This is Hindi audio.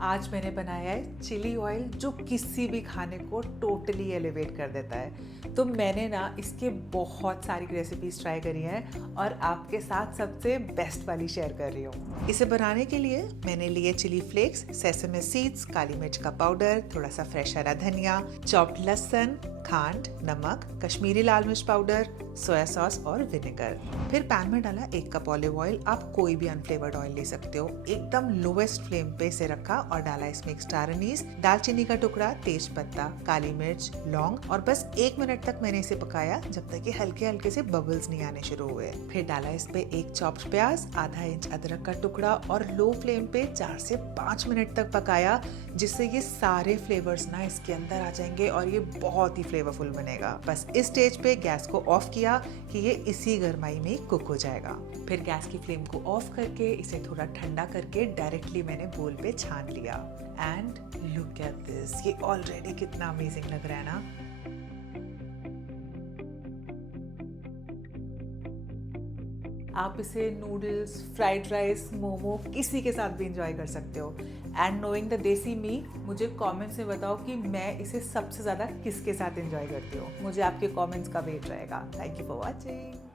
आज मैंने बनाया है चिली ऑयल जो किसी भी खाने को टोटली एलिवेट कर देता है। तो मैंने ना इसके बहुत सारी रेसिपीज ट्राई करी हैं और आपके साथ सबसे बेस्ट वाली शेयर कर रही हूँ। इसे बनाने के लिए मैंने लिए चिली फ्लेक्स, सेसमे सीड्स, काली मिर्च का पाउडर, थोड़ा सा फ्रेश हरा धनिया, चॉप्ड लहसुन, खांड, नमक, कश्मीरी लाल मिर्च पाउडर, सोया सॉस और विनेगर। फिर पैन में डाला 1 कप ऑलिव ऑयल। आप कोई भी अनफ्लेवर्ड ऑयल ले सकते हो। एकदम लोएस्ट फ्लेम पे इसे रखा और डाला इसमें एक स्टार अनीस, दालचीनी का टुकड़ा, तेज पत्ता, काली मिर्च, लौंग और बस 1 मिनट तक मैंने इसे पकाया जब तक कि हल्के हल्के से बबल्स नहीं आने शुरू हुए। फिर डाला इस पे 1 चॉप्ड प्याज, आधा इंच अदरक का टुकड़ा और लो फ्लेम पे 4 से 5 मिनट तक पकाया, जिससे ये सारे फ्लेवर्स ना इसके अंदर आ जाएंगे और ये बहुत ही फ्लेवरफुल बनेगा। बस इस स्टेज पे गैस को ऑफ किया कि ये इसी गरमाई में कुक हो जाएगा। फिर गैस की फ्लेम को ऑफ करके इसे थोड़ा ठंडा करके डायरेक्टली मैंने बोल पे छान लिया। एंड लुक एट दिस, ये ऑलरेडी कितना अमेजिंग लग रहा है ना। आप इसे नूडल्स, फ्राइड राइस, मोमो किसी के साथ भी इंजॉय कर सकते हो। एंड नोइंग द देसी मी, मुझे कमेंट्स में बताओ कि मैं इसे सबसे ज़्यादा किसके साथ इंजॉय करती हूँ। मुझे आपके कमेंट्स का वेट रहेगा। Thank you for watching.